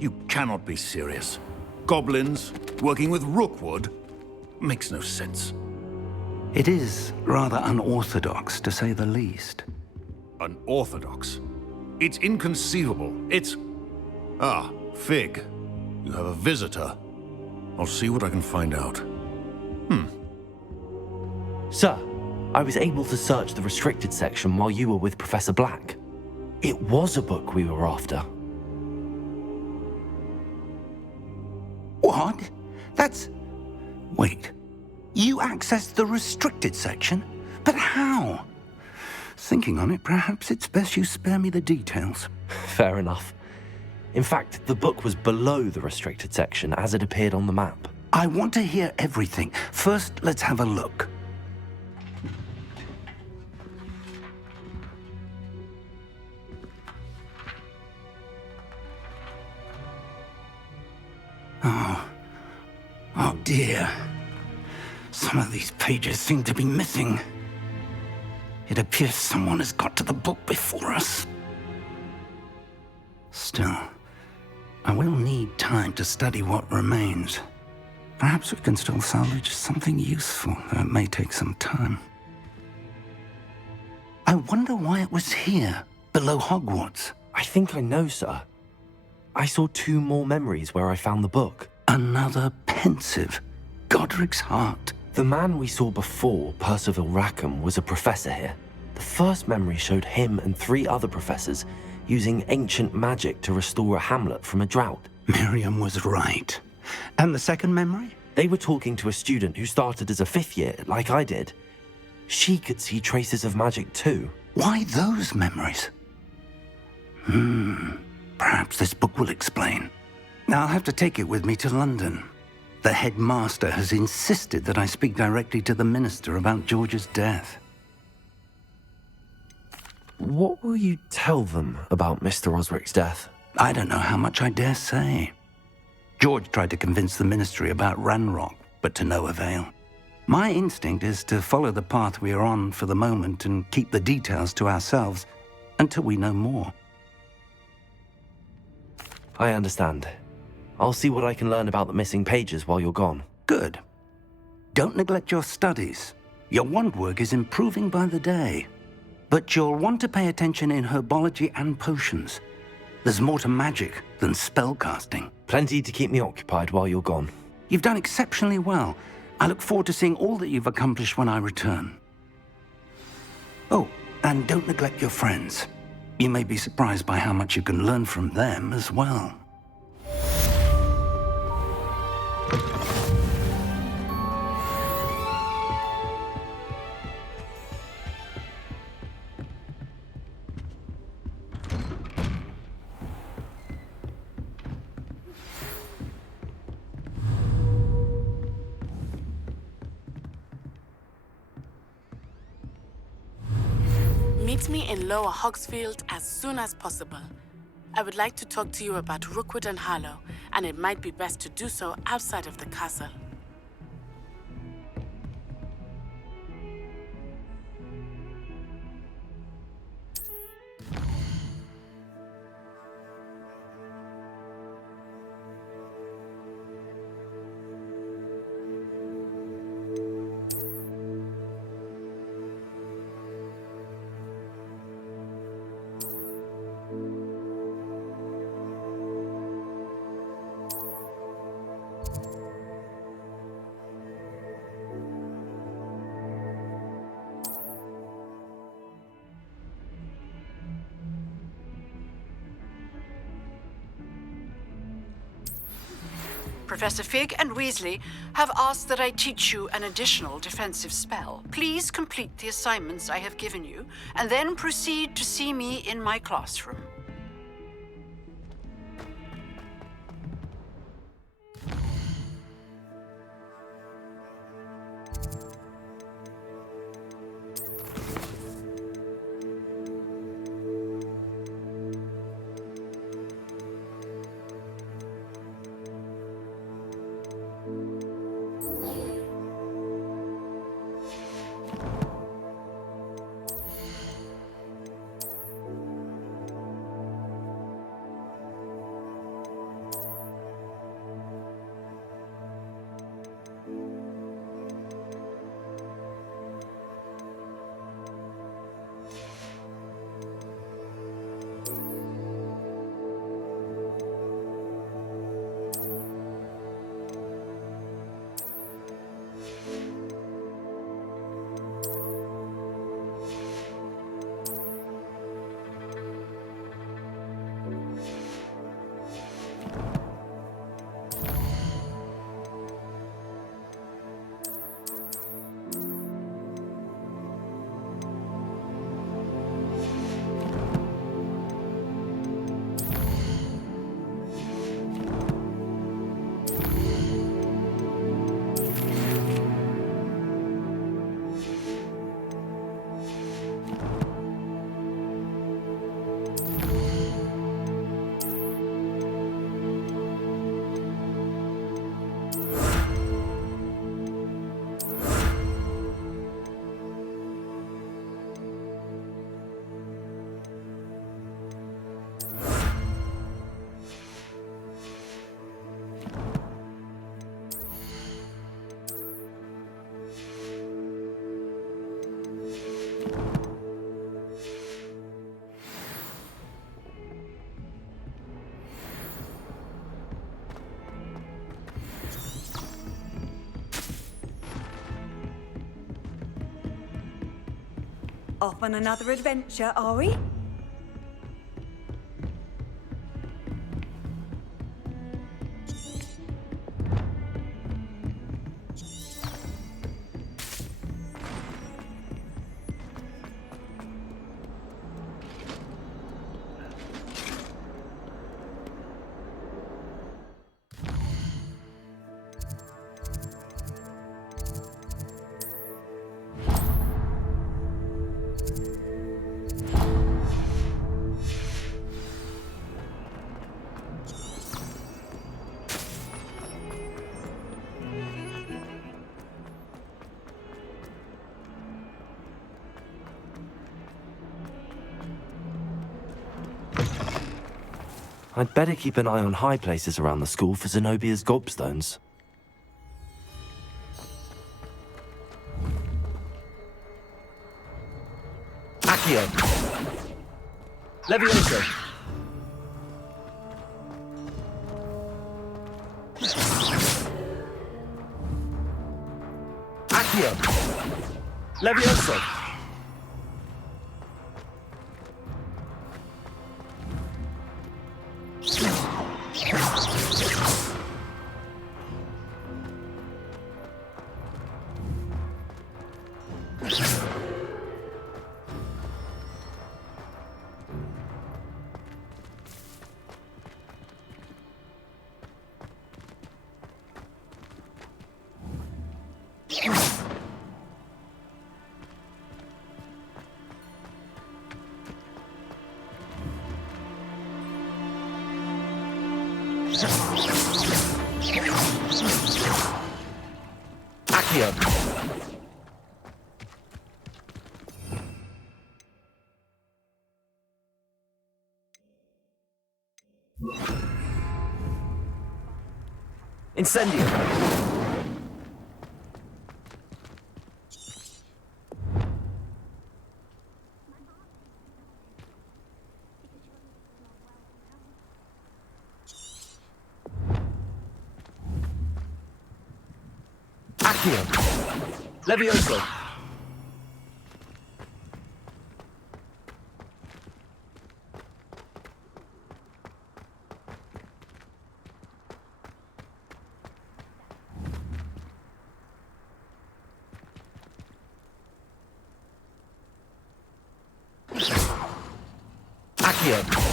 You cannot be serious. Goblins working with rookwood? Makes no sense. It is rather unorthodox, to say the least. Unorthodox? It's inconceivable. It's... Ah, Fig. You have a visitor. I'll see what I can find out. Sir, I was able to search the restricted section while you were with Professor Black. It was a book we were after. What? That's... Wait. You accessed the restricted section? But how? Thinking on it, perhaps it's best you spare me the details. Fair enough. In fact, the book was below the restricted section as it appeared on the map. I want to hear everything. First, let's have a look. Oh dear. Some of these pages seem to be missing. It appears someone has got to the book before us. Still, I will need time to study what remains. Perhaps we can still salvage something useful, though it may take some time. I wonder why it was here, below Hogwarts. I think I know, sir. I saw 2 more memories where I found the book. Another pensive. Godric's heart. The man we saw before, Percival Rackham, was a professor here. The first memory showed him and 3 other professors using ancient magic to restore a hamlet from a drought. Miriam was right. And the second memory? They were talking to a student who started as a 5th year, like I did. She could see traces of magic too. Why those memories? Perhaps this book will explain. Now I'll have to take it with me to London. The headmaster has insisted that I speak directly to the minister about George's death. What will you tell them about Mr. Osric's death? I don't know how much I dare say. George tried to convince the ministry about Ranrock, but to no avail. My instinct is to follow the path we are on for the moment and keep the details to ourselves until we know more. I understand. I'll see what I can learn about the missing pages while you're gone. Good. Don't neglect your studies. Your wand work is improving by the day. But you'll want to pay attention in herbology and potions. There's more to magic than spellcasting. Plenty to keep me occupied while you're gone. You've done exceptionally well. I look forward to seeing all that you've accomplished when I return. Oh, and don't neglect your friends. You may be surprised by how much you can learn from them as well. Meet me in Lower Hogsfield as soon as possible. I would like to talk to you about Rookwood and Harlow, and it might be best to do so outside of the castle. Professor Fig and Weasley have asked that I teach you an additional defensive spell. Please complete the assignments I have given you, and then proceed to see me in my classroom. Off on another adventure, are we? I'd better keep an eye on high places around the school for Zenobia's gobstones. Accio! Levioso! Accio! Levioso! Accio! Incendio! Accio! Levioso! Accio!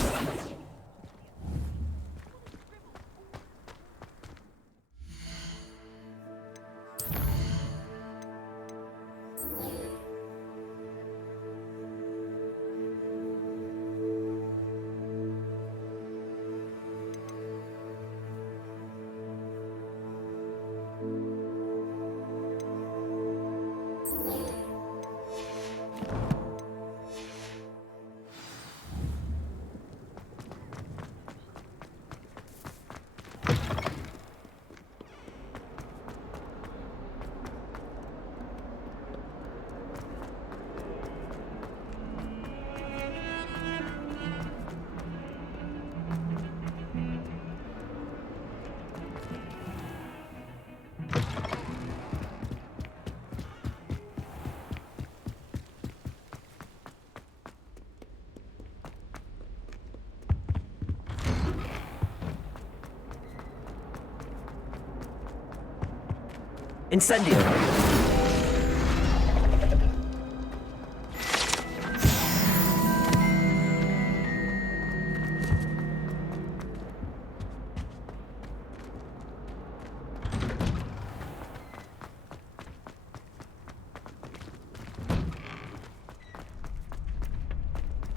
Incendio!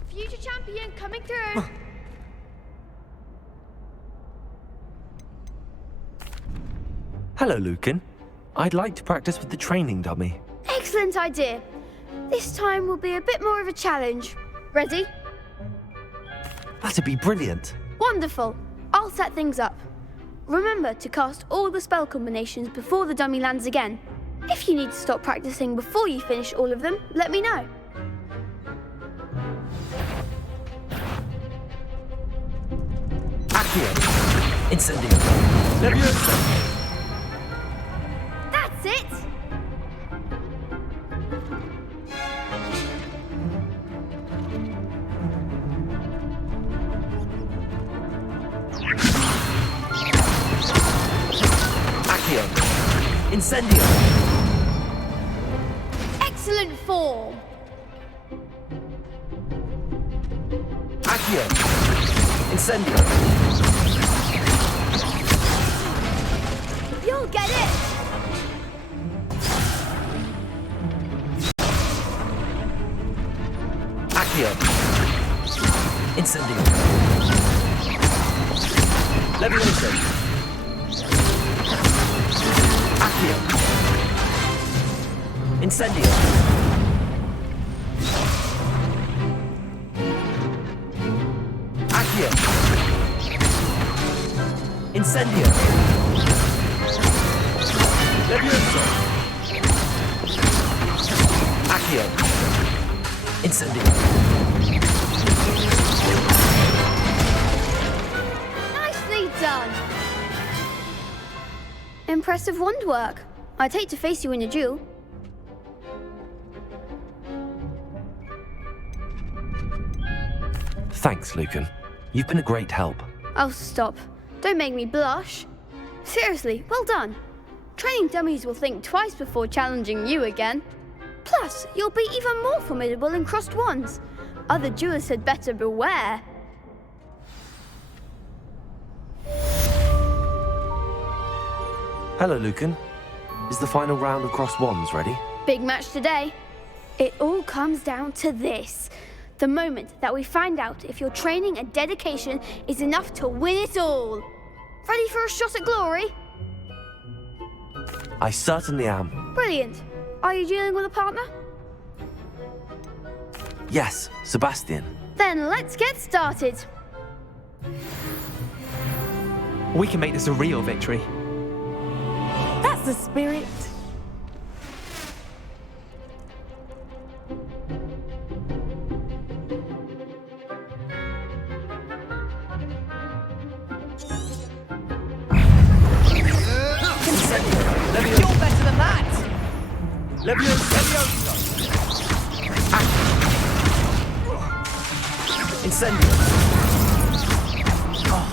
Future champion coming through! Hello, Lucan. I'd like to practice with the training dummy. Excellent idea. This time will be a bit more of a challenge. Ready? That'd be brilliant. Wonderful. I'll set things up. Remember to cast all the spell combinations before the dummy lands again. If you need to stop practicing before you finish all of them, let me know. Accio! Incendio! Levioso! That's it! Incendio! Excellent form. Accio! Incendio! You'll get it. Accio! Incendio! Levioso! Accio! Incendio! Accio! Incendio! Levioso! Accio! Incendio! Nicely done. Impressive wand work. I'd hate to face you in a duel. Thanks, Lucan. You've been a great help. Oh, stop. Don't make me blush. Seriously, well done. Training dummies will think twice before challenging you again. Plus, you'll be even more formidable in crossed wands. Other duelists had better beware. Hello, Lucan. Is the final round of crossed wands ready? Big match today. It all comes down to this. The moment that we find out if your training and dedication is enough to win it all. Ready for a shot at glory? I certainly am. Brilliant. Are you dealing with a partner? Yes, Sebastian. Then let's get started. We can make this a real victory. That's the spirit. You're better than that! Levioso! Incendio!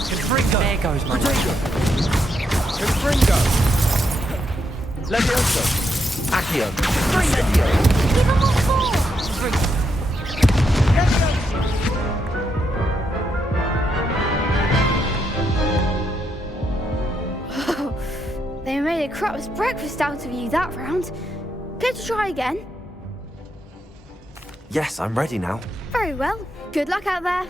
Confringo! There goes my Confringo! Levioso! Accio! Incendio! Even more force! They made a crap's breakfast out of you that round. Care to try again? Yes, I'm ready now. Very well. Good luck out there.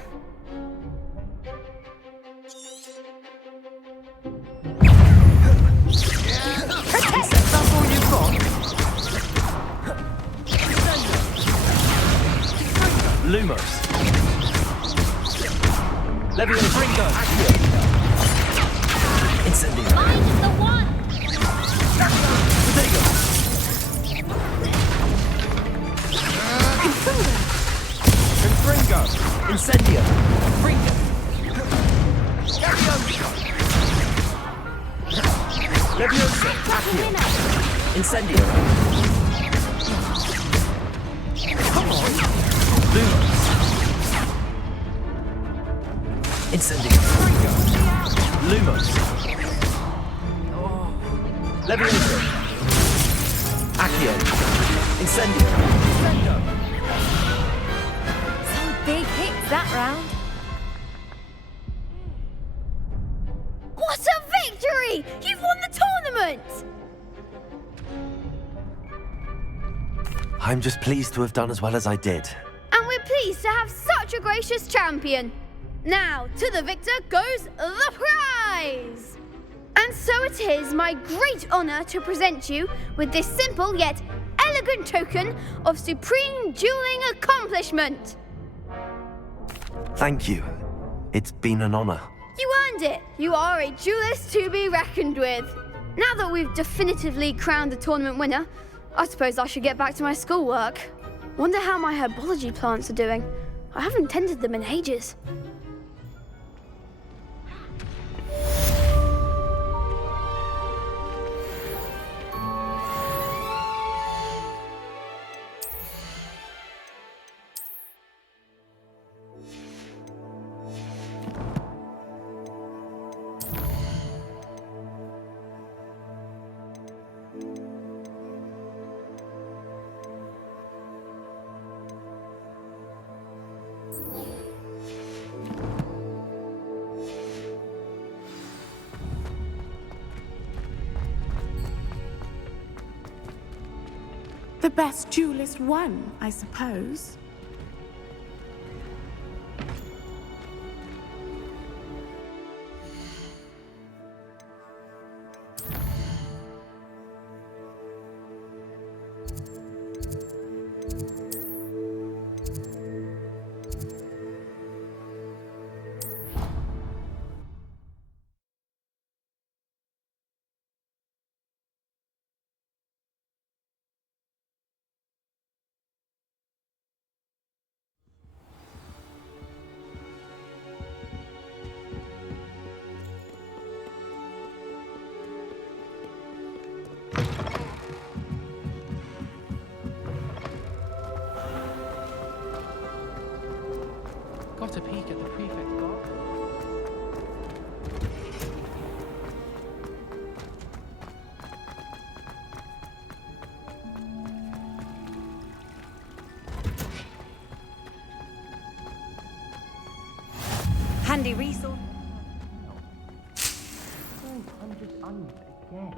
That's all you've got? Lumos! Levioso! Accio! Incendio! Find the one! Lutego! Confringo! Incendio! Confringo! Levioso! Accio! Incendio! Come on! Lumos! Incendio! Lumos! Levioso! Accio! Incendio! Some big hits that round. What a victory! You've won the tournament! I'm just pleased to have done as well as I did. And we're pleased to have such a gracious champion. Now, to the victor goes the prize! And so it is my great honor to present you with this simple yet elegant token of supreme dueling accomplishment. Thank you. It's been an honor. You earned it. You are a duelist to be reckoned with. Now that we've definitively crowned the tournament winner, I suppose I should get back to my schoolwork. Wonder how my herbology plants are doing. I haven't tended them in ages. The best duelist won, I suppose. Got a peek at the prefect's bar. Handy resource. 400 onions again.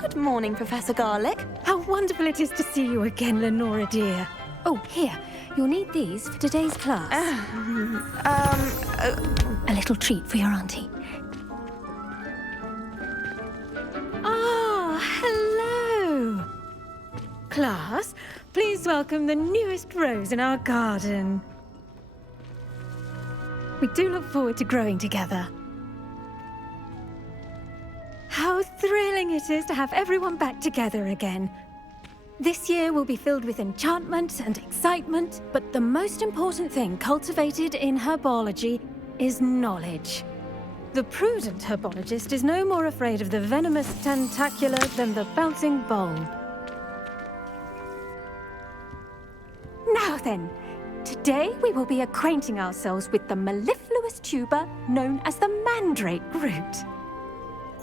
Good morning, Professor Garlic. How wonderful it is to see you again, Lenora dear. Oh, here. You'll need these for today's class. A little treat for your auntie. Ah, hello. Class, please welcome the newest rose in our garden. We do look forward to growing together. How thrilling it is to have everyone back together again. This year will be filled with enchantment and excitement, but the most important thing cultivated in herbology is knowledge. The prudent herbologist is no more afraid of the venomous tentacula than the bouncing bulb. Now then, today we will be acquainting ourselves with the mellifluous tuber known as the mandrake root.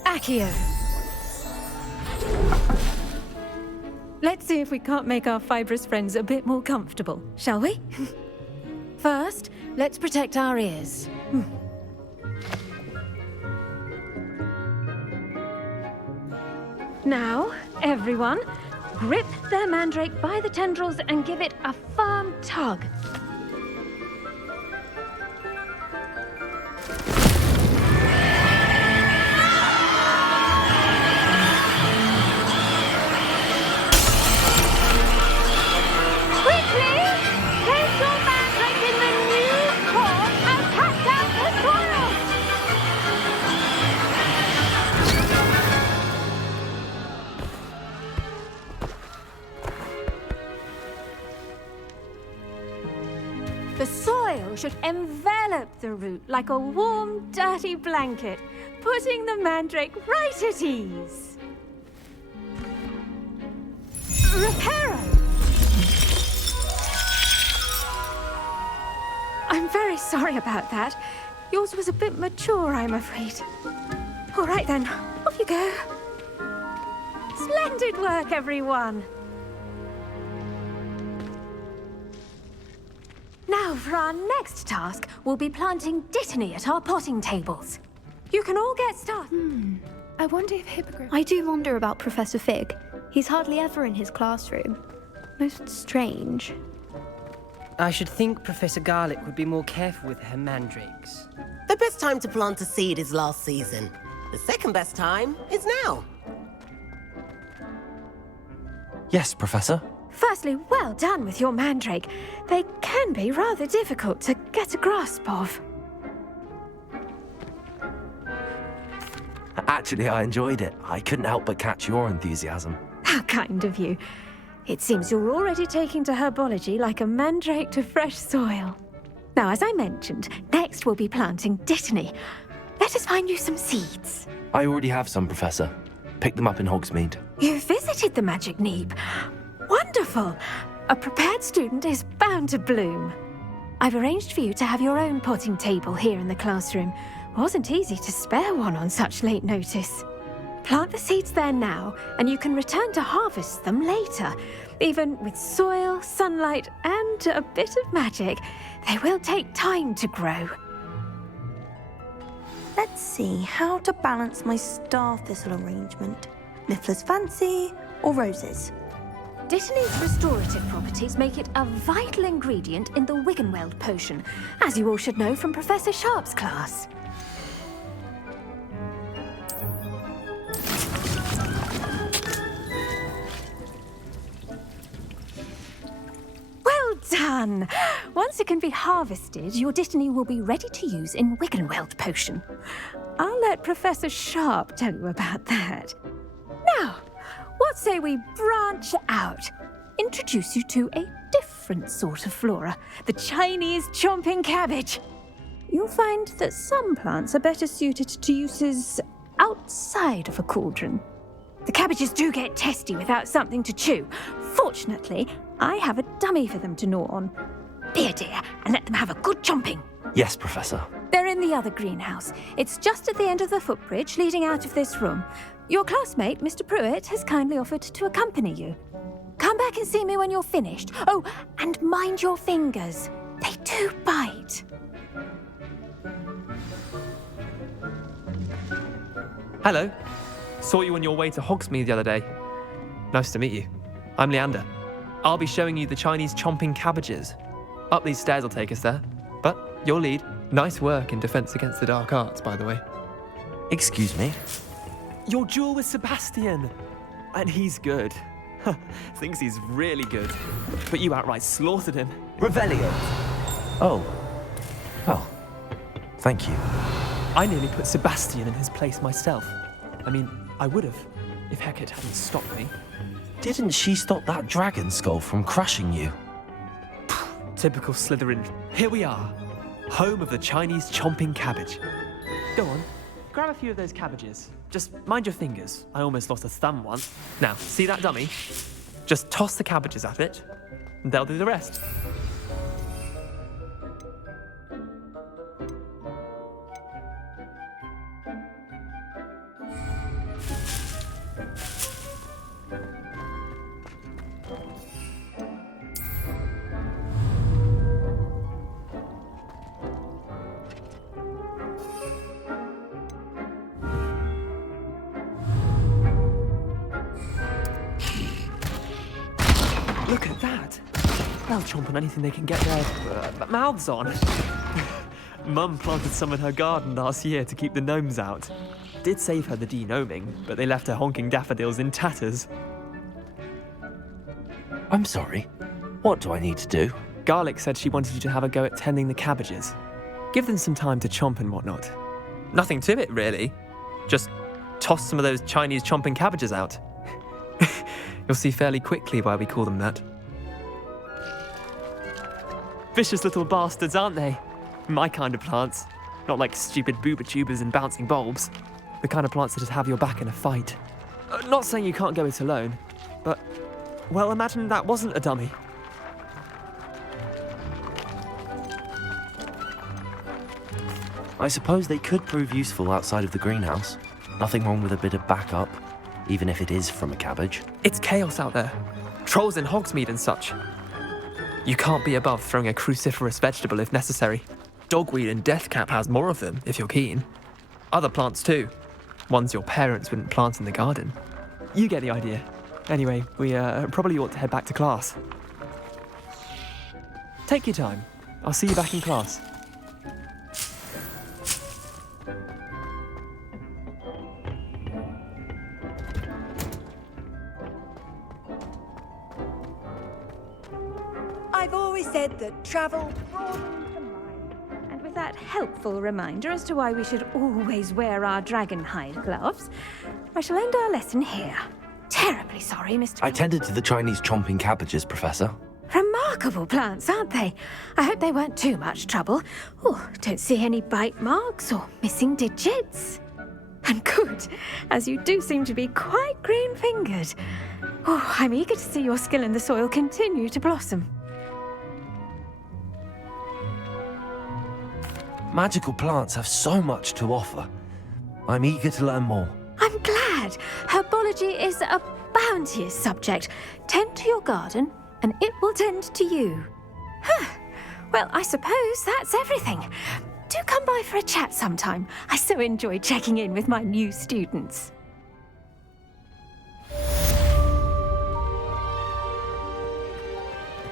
Accio. Let's see if we can't make our fibrous friends a bit more comfortable, shall we? First, let's protect our ears. Now, everyone, grip their mandrake by the tendrils and give it a firm tug. The soil should envelop the root like a warm, dirty blanket, putting the mandrake right at ease. Reparo! I'm very sorry about that. Yours was a bit mature, I'm afraid. All right then, off you go. Splendid work, everyone. Now, for our next task, we'll be planting dittany at our potting tables. You can all get started. I wonder if I do wonder about Professor Fig. He's hardly ever in his classroom. Most strange. I should think Professor Garlic would be more careful with her mandrakes. The best time to plant a seed is last season. The second best time is now. Yes, Professor. Firstly, well done with your mandrake. They can be rather difficult to get a grasp of. Actually, I enjoyed it. I couldn't help but catch your enthusiasm. How kind of you. It seems you're already taking to herbology like a mandrake to fresh soil. Now, as I mentioned, next we'll be planting dittany. Let us find you some seeds. I already have some, Professor. Picked them up in Hogsmeade. You visited the Magic Neep. Wonderful! A prepared student is bound to bloom. I've arranged for you to have your own potting table here in the classroom. Wasn't easy to spare one on such late notice. Plant the seeds there now, and you can return to harvest them later. Even with soil, sunlight, and a bit of magic, they will take time to grow. Let's see how to balance my star thistle arrangement. Miffler's Fancy or roses? Dittany's restorative properties make it a vital ingredient in the Wiggenweld potion, as you all should know from Professor Sharp's class. Well done! Once it can be harvested, your Dittany will be ready to use in Wiggenweld potion. I'll let Professor Sharp tell you about that. Now, what say we branch out? Introduce you to a different sort of flora, the Chinese chomping cabbage. You'll find that some plants are better suited to uses outside of a cauldron. The cabbages do get testy without something to chew. Fortunately, I have a dummy for them to gnaw on. Be a dear and let them have a good chomping. Yes, Professor. They're in the other greenhouse. It's just at the end of the footbridge leading out of this room. Your classmate, Mr. Pruitt, has kindly offered to accompany you. Come back and see me when you're finished. Oh, and mind your fingers. They do bite. Hello. Saw you on your way to Hogsmeade the other day. Nice to meet you. I'm Leander. I'll be showing you the Chinese chomping cabbages. Up these stairs will take us there. But your lead. Nice work in Defense Against the Dark Arts, by the way. Excuse me? Your duel with Sebastian. And he's good. Thinks he's really good. But you outright slaughtered him. Revelio. Oh. Well, thank you. I nearly put Sebastian in his place myself. I mean, I would have, if Hecate hadn't stopped me. Didn't she stop that dragon skull from crushing you? Typical Slytherin. Here we are, home of the Chinese chomping cabbage. Go on, grab a few of those cabbages. Just mind your fingers. I almost lost a thumb once. Now, see that dummy? Just toss the cabbages at it, and they'll do the rest. Look at that! They'll chomp on anything they can get their mouths on. Mum planted some in her garden last year to keep the gnomes out. Did save her the de-gnoming, but they left her honking daffodils in tatters. I'm sorry. What do I need to do? Garlic said she wanted you to have a go at tending the cabbages. Give them some time to chomp and whatnot. Nothing to it, really. Just toss some of those Chinese chomping cabbages out. You'll see fairly quickly why we call them that. Vicious little bastards, aren't they? My kind of plants. Not like stupid booba tubers and bouncing bulbs. The kind of plants that just have your back in a fight. Not saying you can't go it alone, but, well, imagine that wasn't a dummy. I suppose they could prove useful outside of the greenhouse. Nothing wrong with a bit of backup, even if it is from a cabbage. It's chaos out there. Trolls in Hogsmeade and such. You can't be above throwing a cruciferous vegetable if necessary. Dogweed and deathcap has more of them, if you're keen. Other plants too. Ones your parents wouldn't plant in the garden. You get the idea. Anyway, we probably ought to head back to class. Take your time. I'll see you back in class. I've always said that travel broadens the mind. And with that helpful reminder as to why we should always wear our dragon hide gloves, I shall end our lesson here. Terribly sorry, Mr. I tended to the Chinese chomping cabbages, Professor. Remarkable plants, aren't they? I hope they weren't too much trouble. Oh, don't see any bite marks or missing digits. And good, as you do seem to be quite green-fingered. Oh, I'm eager to see your skill in the soil continue to blossom. Magical plants have so much to offer. I'm eager to learn more. I'm glad. Herbology is a bounteous subject. Tend to your garden, and it will tend to you. Huh. Well, I suppose that's everything. Do come by for a chat sometime. I so enjoy checking in with my new students.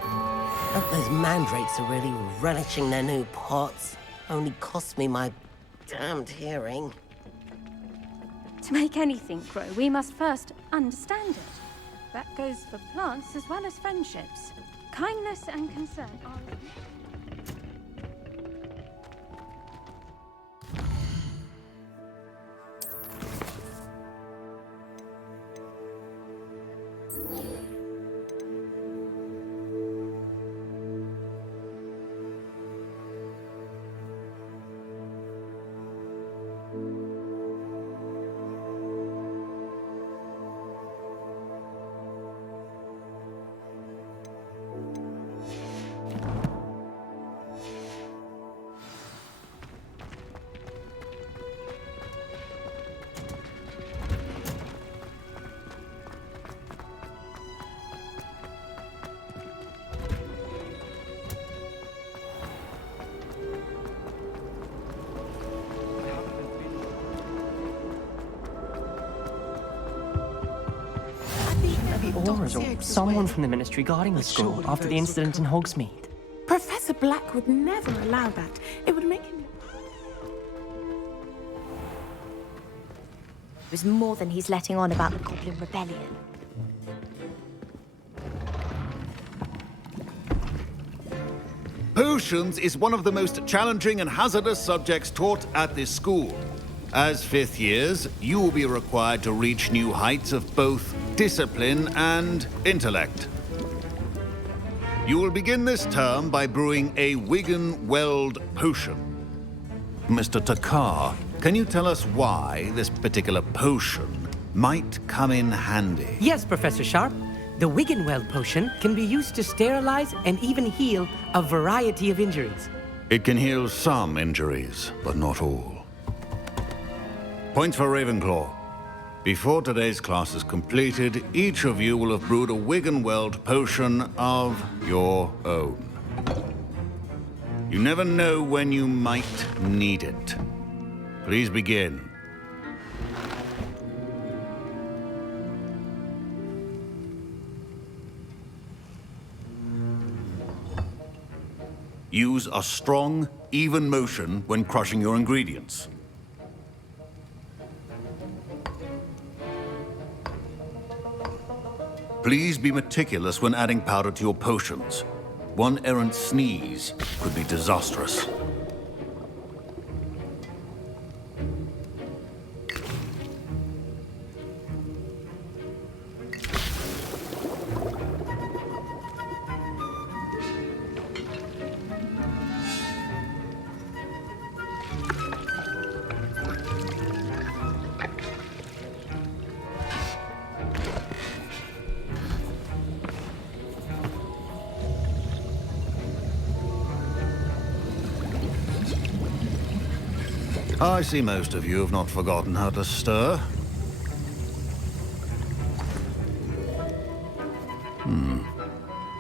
Hope those mandrakes are really relishing their new pots. Only cost me my damned hearing. To make anything grow, we must first understand it. That goes for plants as well as friendships. Kindness and concern are... Or someone from the ministry guarding the school after the incident in Hogsmeade. Professor Black would never allow that. It would make him... There's more than he's letting on about the Goblin Rebellion. Potions is one of the most challenging and hazardous subjects taught at this school. As fifth years, you will be required to reach new heights of both discipline and intellect. You will begin this term by brewing a Wiggenweld potion. Mr. Takar, can you tell us why this particular potion might come in handy? Yes, Professor Sharp. The Wiggenweld potion can be used to sterilize and even heal a variety of injuries. It can heal some injuries, but not all. Points for Ravenclaw. Before today's class is completed, each of you will have brewed a Wiggenweld potion of your own. You never know when you might need it. Please begin. Use a strong, even motion when crushing your ingredients. Please be meticulous when adding powder to your potions. One errant sneeze could be disastrous. I see most of you have not forgotten how to stir.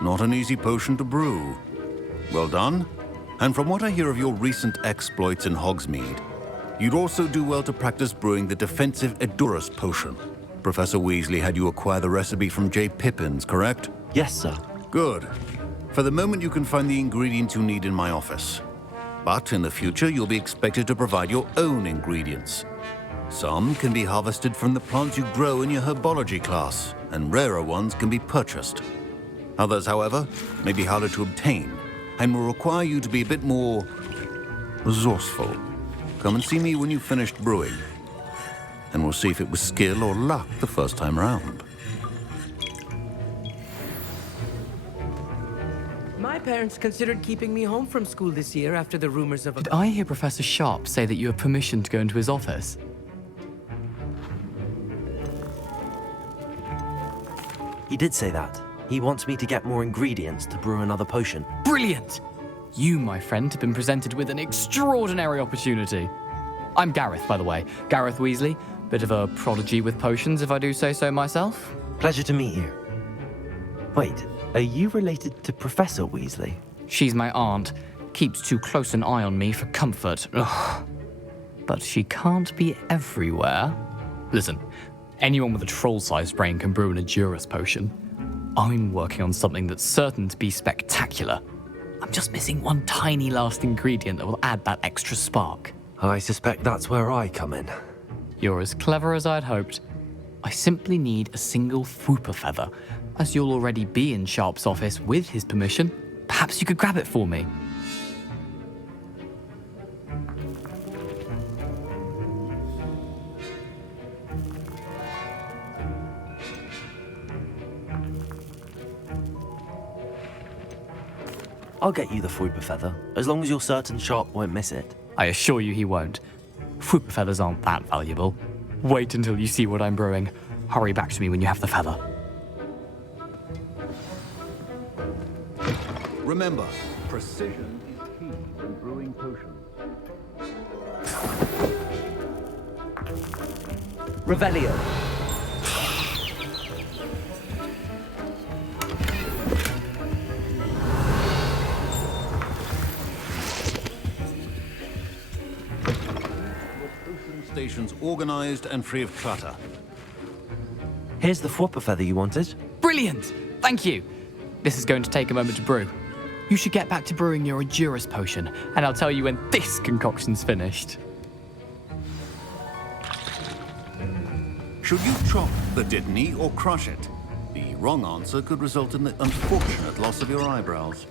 Not an easy potion to brew. Well done. And from what I hear of your recent exploits in Hogsmeade, you'd also do well to practice brewing the defensive Edurus potion. Professor Weasley had you acquire the recipe from J. Pippins, correct? Yes, sir. Good. For the moment, you can find the ingredients you need in my office. But in the future, you'll be expected to provide your own ingredients. Some can be harvested from the plants you grow in your herbology class, and rarer ones can be purchased. Others, however, may be harder to obtain, and will require you to be a bit more resourceful. Come and see me when you've finished brewing, and we'll see if it was skill or luck the first time round. My parents considered keeping me home from school this year after the rumors of a... Did I hear Professor Sharp say that you have permission to go into his office? He did say that. He wants me to get more ingredients to brew another potion. Brilliant! You, my friend, have been presented with an extraordinary opportunity. I'm Gareth, by the way. Gareth Weasley. Bit of a prodigy with potions, if I do say so myself. Pleasure to meet you. Wait, are you related to Professor Weasley? She's my aunt. Keeps too close an eye on me for comfort. Ugh. But she can't be everywhere. Listen, anyone with a troll-sized brain can brew an Edurus potion. I'm working on something that's certain to be spectacular. I'm just missing one tiny last ingredient that will add that extra spark. I suspect that's where I come in. You're as clever as I'd hoped. I simply need a single Fwooper feather. As you'll already be in Sharp's office with his permission, perhaps you could grab it for me. I'll get you the Fwooper feather, as long as you're certain Sharp won't miss it. I assure you he won't. Fwooper feathers aren't that valuable. Wait until you see what I'm brewing. Hurry back to me when you have the feather. Remember, precision is key when brewing potions. Revelio. Stations organized and free of clutter. Here's the Fwooper feather you wanted. Brilliant! Thank you! This is going to take a moment to brew. You should get back to brewing your Edurus potion, and I'll tell you when this concoction's finished. Should you chop the Didney or crush it? The wrong answer could result in the unfortunate loss of your eyebrows.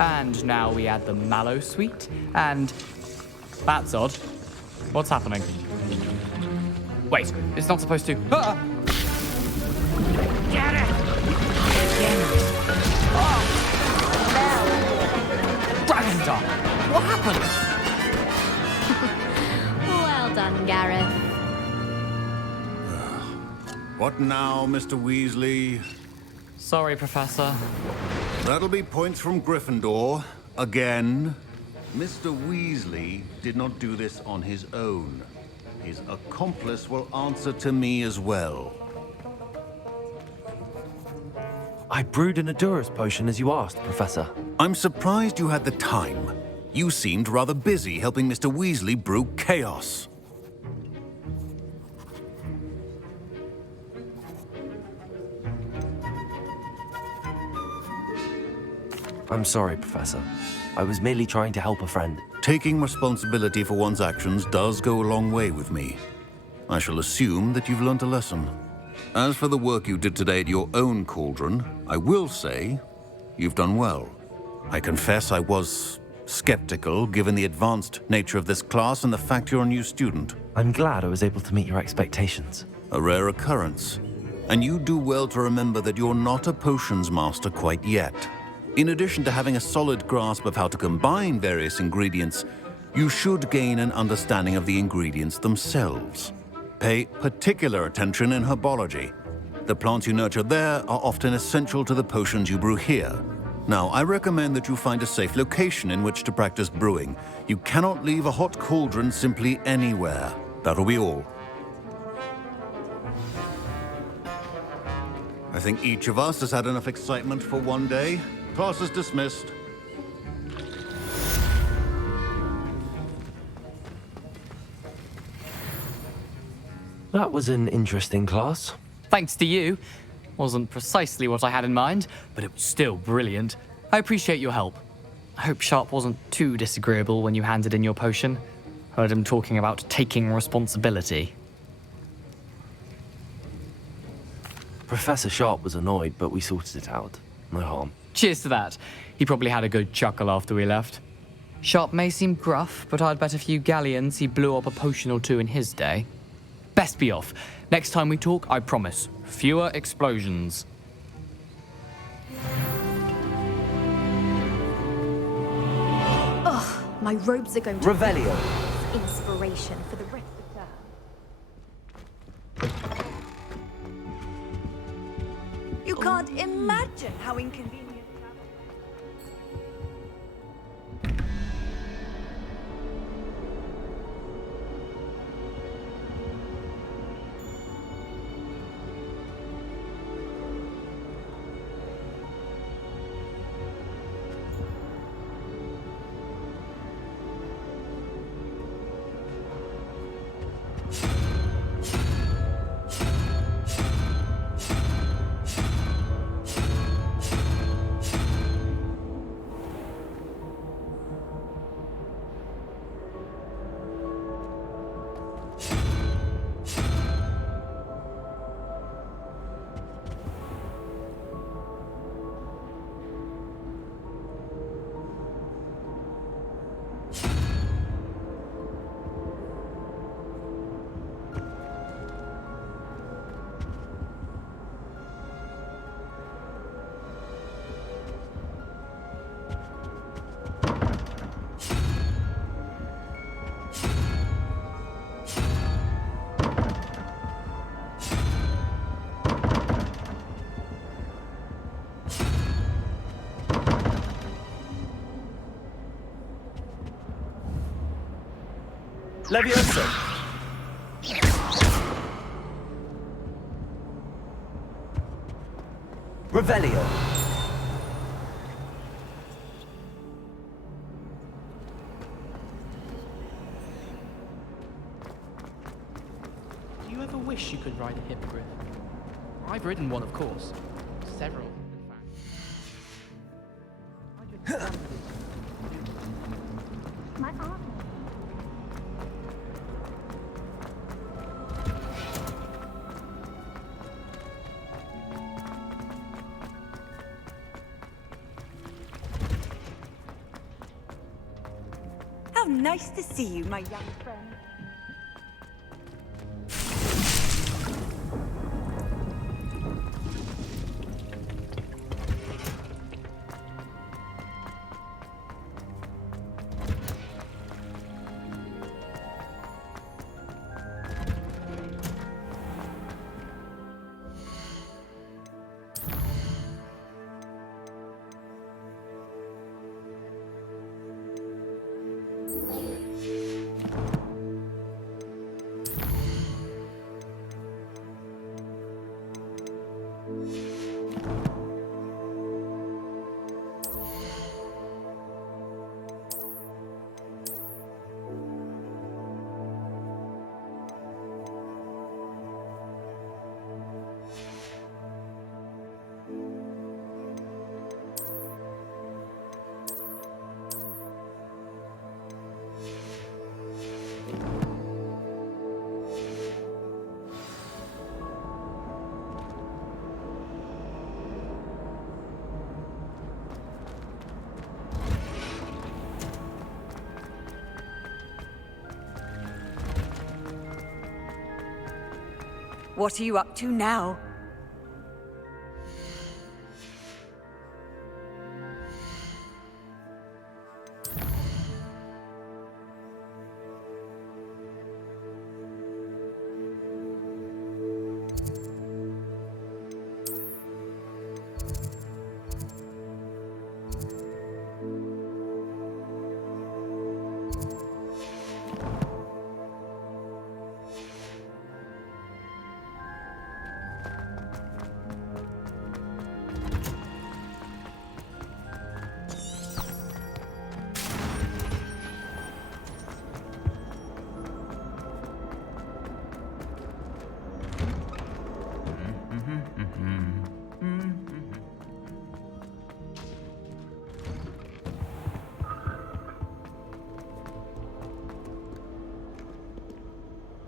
And now we add the mallow sweet, and... That's odd. What's happening? Wait, it's not supposed to... Ah! Get it! Oh! Dragon Dog! What happened? Well done, Gareth. What now, Mr. Weasley? Sorry, Professor. That'll be points from Gryffindor. Again. Mr. Weasley did not do this on his own. His accomplice will answer to me as well. I brewed an Edurus potion as you asked, Professor. I'm surprised you had the time. You seemed rather busy helping Mr. Weasley brew chaos. I'm sorry, Professor. I was merely trying to help a friend. Taking responsibility for one's actions does go a long way with me. I shall assume that you've learnt a lesson. As for the work you did today at your own cauldron, I will say you've done well. I confess I was skeptical given the advanced nature of this class and the fact you're a new student. I'm glad I was able to meet your expectations. A rare occurrence. And you do well to remember that you're not a potions master quite yet. In addition to having a solid grasp of how to combine various ingredients, you should gain an understanding of the ingredients themselves. Pay particular attention in herbology. The plants you nurture there are often essential to the potions you brew here. Now, I recommend that you find a safe location in which to practice brewing. You cannot leave a hot cauldron simply anywhere. That'll be all. I think each of us has had enough excitement for one day. Class is dismissed. That was an interesting class. Thanks to you. Wasn't precisely what I had in mind, but it was still brilliant. I appreciate your help. I hope Sharp wasn't too disagreeable when you handed in your potion. Heard him talking about taking responsibility. Professor Sharp was annoyed, but we sorted it out. No harm. Cheers to that. He probably had a good chuckle after we left. Sharp may seem gruff, but I'd bet a few galleons he blew up a potion or two in his day. Best be off. Next time we talk, I promise, fewer explosions. Ugh, my robes are going to... Revelio. Inspiration for the rest of the term. You can't imagine how inconvenient. Leviosa! Revelio! Do you ever wish you could ride a hippogriff? I've ridden one, of course. Several, in fact. My arm. How nice to see you, my young friend. What are you up to now?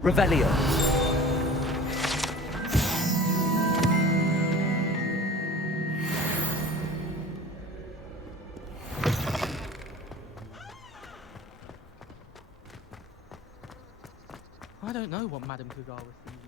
Revelio. I don't know what Madame Cougar was thinking.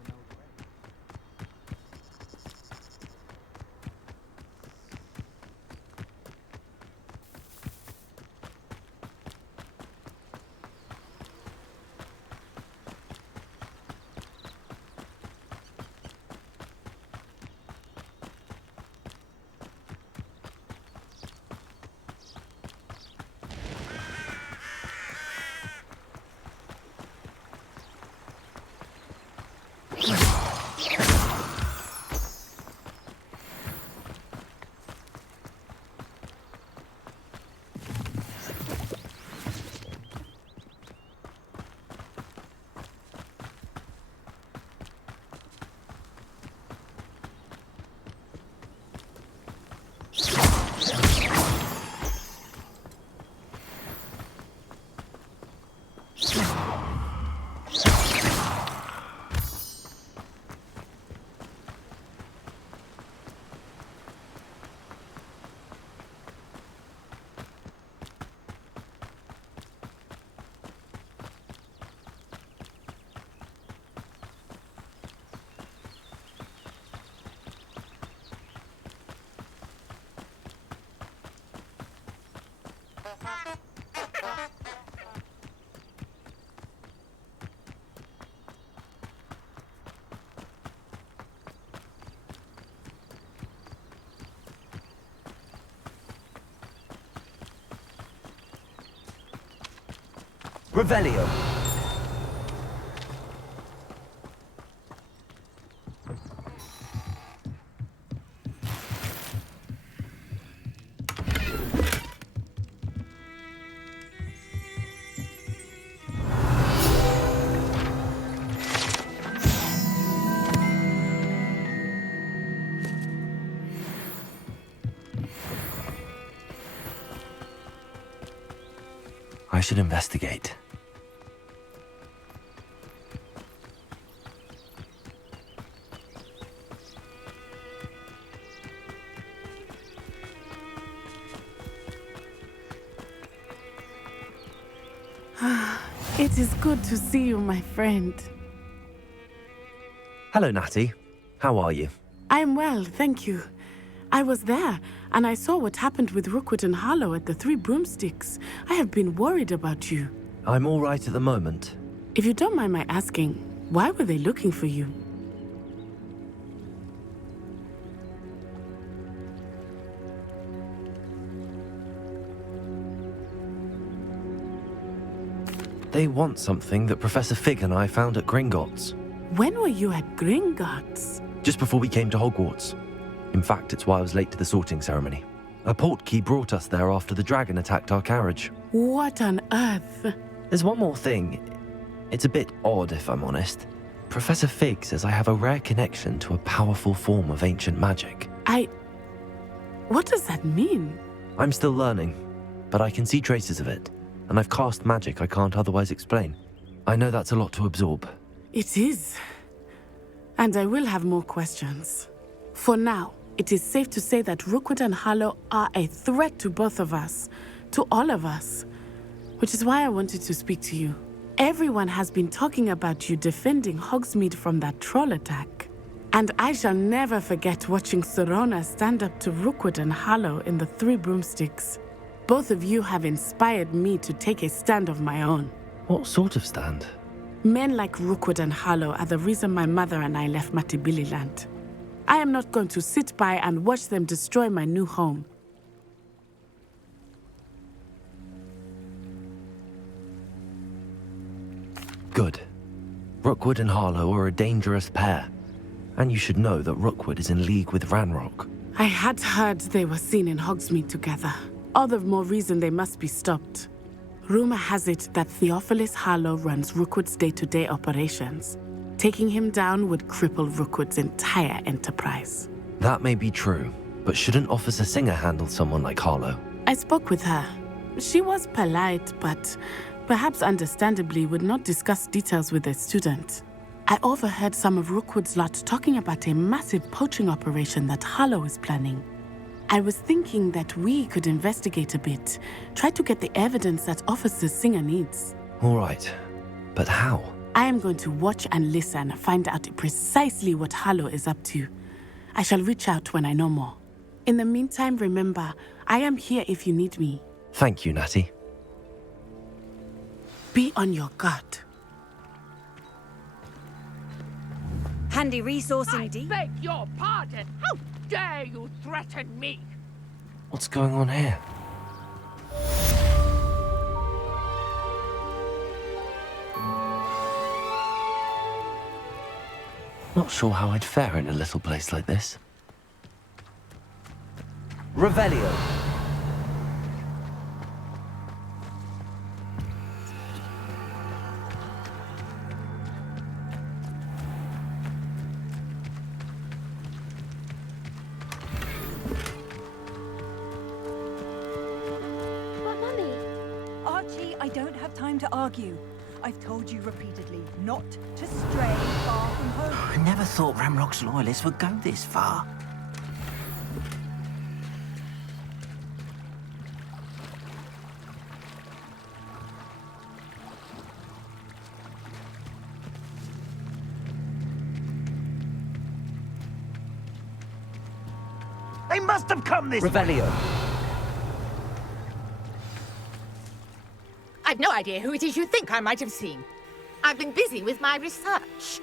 Revelio. I should investigate. It is good to see you, my friend. Hello, Natty. How are you? I'm well, thank you. I was there, and I saw what happened with Rookwood and Harlow at the Three Broomsticks. I have been worried about you. I'm all right at the moment. If you don't mind my asking, why were they looking for you? They want something that Professor Fig and I found at Gringotts. When were you at Gringotts? Just before we came to Hogwarts. In fact, it's why I was late to the sorting ceremony. A portkey brought us there after the dragon attacked our carriage. What on earth? There's one more thing. It's a bit odd, if I'm honest. Professor Fig says I have a rare connection to a powerful form of ancient magic. What does that mean? I'm still learning, but I can see traces of it, and I've cast magic I can't otherwise explain. I know that's a lot to absorb. It is. And I will have more questions. For now, it is safe to say that Rookwood and Harlow are a threat to both of us, to all of us, which is why I wanted to speak to you. Everyone has been talking about you defending Hogsmeade from that troll attack. And I shall never forget watching Sirona stand up to Rookwood and Harlow in the Three Broomsticks. Both of you have inspired me to take a stand of my own. What sort of stand? Men like Rookwood and Harlow are the reason my mother and I left Matabeleland. I am not going to sit by and watch them destroy my new home. Good. Rookwood and Harlow are a dangerous pair. And you should know that Rookwood is in league with Ranrock. I had heard they were seen in Hogsmeade together. All the more reason they must be stopped. Rumor has it that Theophilus Harlow runs Rookwood's day-to-day operations. Taking him down would cripple Rookwood's entire enterprise. That may be true, but shouldn't Officer Singer handle someone like Harlow? I spoke with her. She was polite, but perhaps understandably would not discuss details with a student. I overheard some of Rookwood's lot talking about a massive poaching operation that Harlow is planning. I was thinking that we could investigate a bit, try to get the evidence that Officer Singer needs. All right, but how? I am going to watch and listen, find out precisely what Harlow is up to. I shall reach out when I know more. In the meantime, remember, I am here if you need me. Thank you, Natty. Be on your guard. Handy resource indeed. I beg your pardon. How dare you threaten me? What's going on here? Not sure how I'd fare in a little place like this. Revelio. I don't have time to argue. I've told you repeatedly not to stray far from home. I never thought Ranrock's loyalists would go this far. They must have come this Revelio. I've no idea who it is you think I might have seen. I've been busy with my research.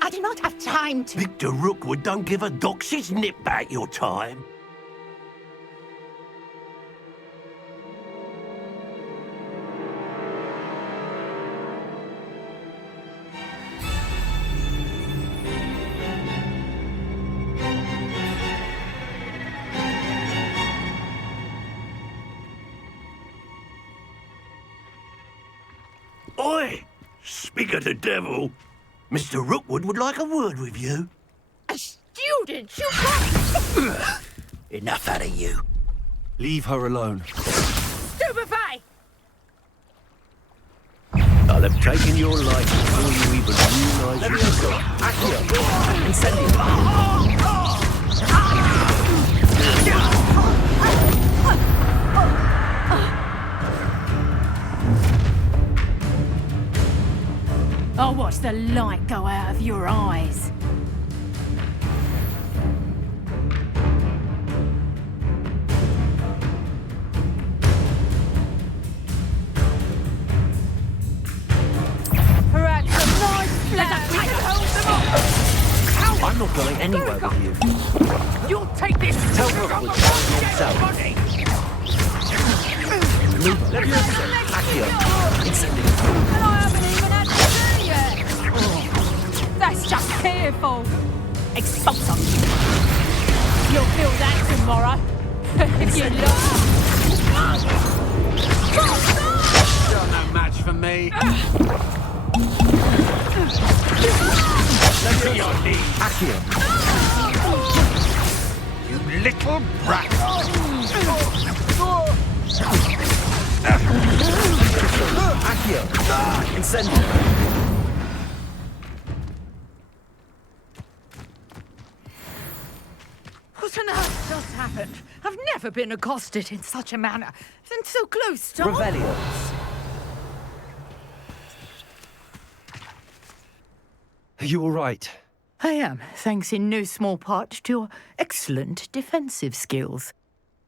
I do not have time to... Victor Rookwood don't give a doxy's nip back your time. figure the devil. Mr. Rookwood would like a word with you. A student, you got... Enough out of you. Leave her alone. Stupefy! I'll have taken your life before you even realize you're gone. I'll watch the light go out of your eyes. Perhaps a nice flag we can hold them off. I'm not going anywhere with you. You'll take this. Tell Rookwood to find himself. Accio. And I haven't even had to do yet. That's just careful. Expulso. You'll feel that tomorrow. If you look. You're no match for me. Let me your knees. Accio. You little brat. Accio. Incendio. What on earth just happened? I've never been accosted in such a manner. And so close to... Revelio. Are you all right? I am, thanks in no small part to your excellent defensive skills.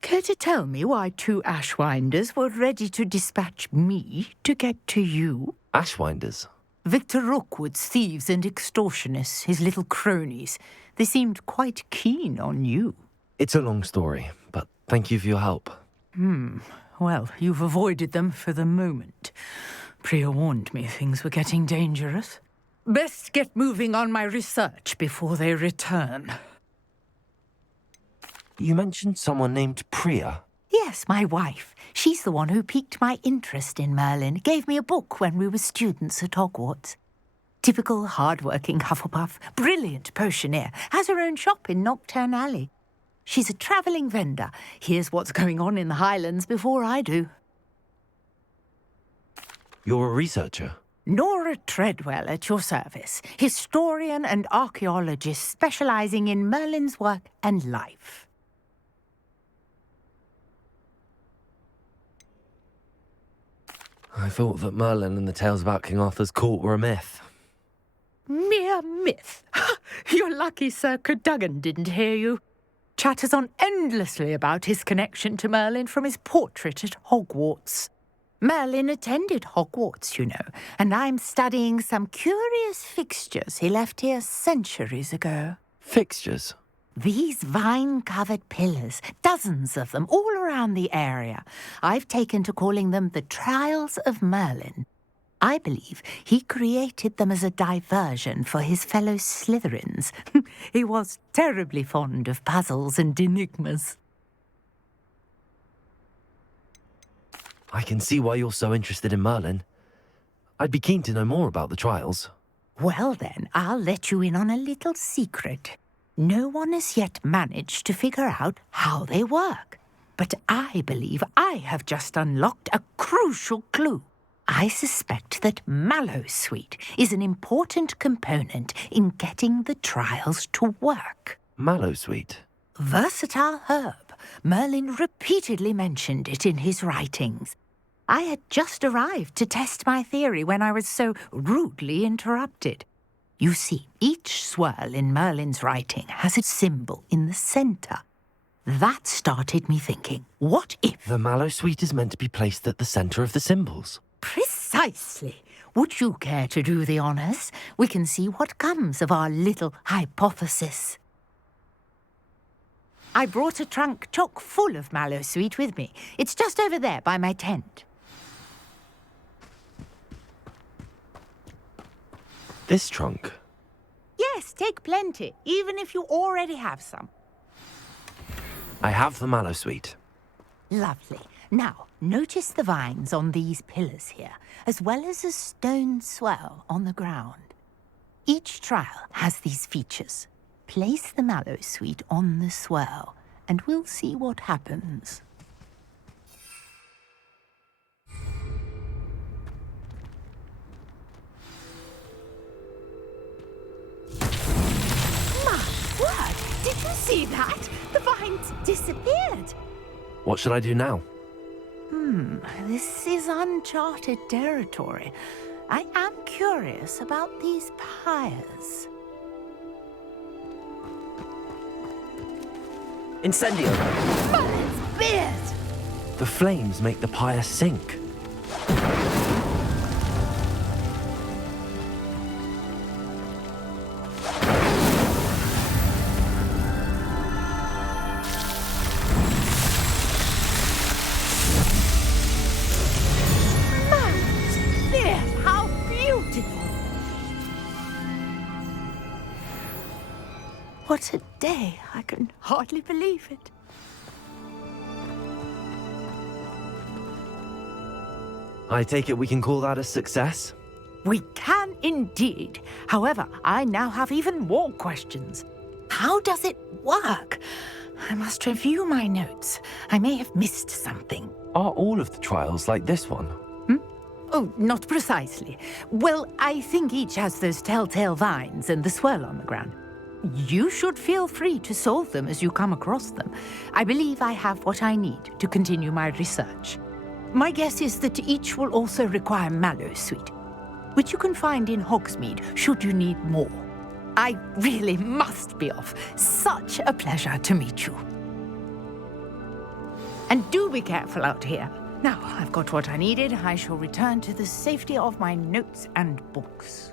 Care to tell me why 2 Ashwinders were ready to dispatch me to get to you? Ashwinders? Victor Rookwood's thieves and extortionists, his little cronies. They seemed quite keen on you. It's a long story, but thank you for your help. Well, you've avoided them for the moment. Priya warned me things were getting dangerous. Best get moving on my research before they return. You mentioned someone named Priya. Yes, my wife. She's the one who piqued my interest in Merlin. Gave me a book when we were students at Hogwarts. Typical hard-working Hufflepuff, brilliant potioneer, has her own shop in Nocturne Alley. She's a travelling vendor. Hears what's going on in the Highlands before I do. You're a researcher? Nora Treadwell at your service, historian and archaeologist specialising in Merlin's work and life. I thought that Merlin and the tales about King Arthur's court were a myth. Mere myth. You're lucky Sir Cadogan didn't hear you. Chatters on endlessly about his connection to Merlin from his portrait at Hogwarts. Merlin attended Hogwarts, you know, and I'm studying some curious fixtures he left here centuries ago. Fixtures? These vine-covered pillars, dozens of them, all around the area. I've taken to calling them the Trials of Merlin. I believe he created them as a diversion for his fellow Slytherins. He was terribly fond of puzzles and enigmas. I can see why you're so interested in Merlin. I'd be keen to know more about the trials. Well then, I'll let you in on a little secret. No one has yet managed to figure out how they work. But I believe I have just unlocked a crucial clue. I suspect that Mallowsweet is an important component in getting the trials to work. Mallowsweet? Versatile herb. Merlin repeatedly mentioned it in his writings. I had just arrived to test my theory when I was so rudely interrupted. You see, each swirl in Merlin's writing has a symbol in the centre. That started me thinking, what if... The Mallowsweet is meant to be placed at the centre of the symbols. Precisely. Would you care to do the honours? We can see what comes of our little hypothesis. I brought a trunk chock full of Mallowsweet with me. It's just over there by my tent. This trunk? Yes, take plenty, even if you already have some. I have the Mallowsweet. Lovely. Now, notice the vines on these pillars here, as well as a stone swell on the ground. Each trial has these features. Place the mallow sweet on the swell, and we'll see what happens. Word! Did you see that? The vines disappeared. What should I do now? This is uncharted territory. I am curious about these pyres. Incendio! Merlin's beard! The flames make the pyre sink. What a day! I can hardly believe it. I take it we can call that a success? We can indeed. However, I now have even more questions. How does it work? I must review my notes. I may have missed something. Are all of the trials like this one? Oh, not precisely. Well, I think each has those telltale vines and the swirl on the ground. You should feel free to solve them as you come across them. I believe I have what I need to continue my research. My guess is that each will also require mallow sweet, which you can find in Hogsmeade should you need more. I really must be off. Such a pleasure to meet you. And do be careful out here. Now I've got what I needed. I shall return to the safety of my notes and books.